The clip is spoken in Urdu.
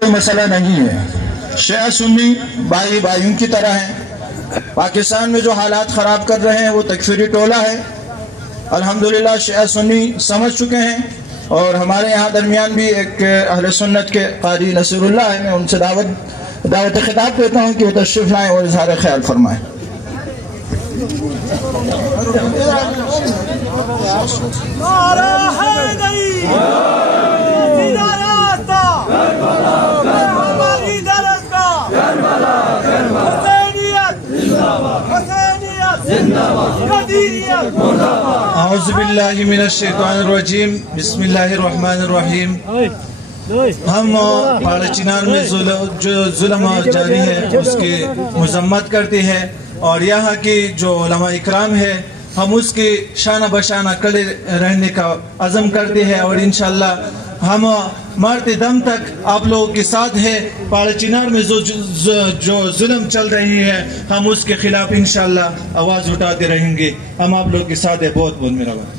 کوئی مسئلہ نہیں ہے. شیعہ سنی بھائی بھائیوں کی طرح ہیں. پاکستان میں جو حالات خراب کر رہے ہیں وہ تکفیری ٹولہ ہے. الحمدللہ شیعہ سنی سمجھ چکے ہیں، اور ہمارے یہاں درمیان بھی ایک اہل سنت کے قاری نصیر اللہ ہے. میں ان سے دعوت خطاب دیتا ہوں کہ وہ تشریف لائیں اور اظہار خیال فرمائیں. اعوذ باللہ من الشیطان الرجیم. بسم اللہ الرحمن الرحیم. ہم پاڑہ چنار میں جو ظلم جاری ہے اس کی مذمت کرتے ہیں، اور یہاں کی جو علماء اکرام ہے ہم اس کی شانہ بشانہ کھڑے رہنے کا عزم کرتے ہیں، اور انشاءاللہ ہم مرتے دم تک آپ لوگوں کے ساتھ ہے. پاڑہ چنار میں جو ظلم چل رہی ہے ہم اس کے خلاف انشاءاللہ آواز اٹھاتے رہیں گے. ہم آپ لوگوں کے ساتھ ہے. بہت بہت مہربانی.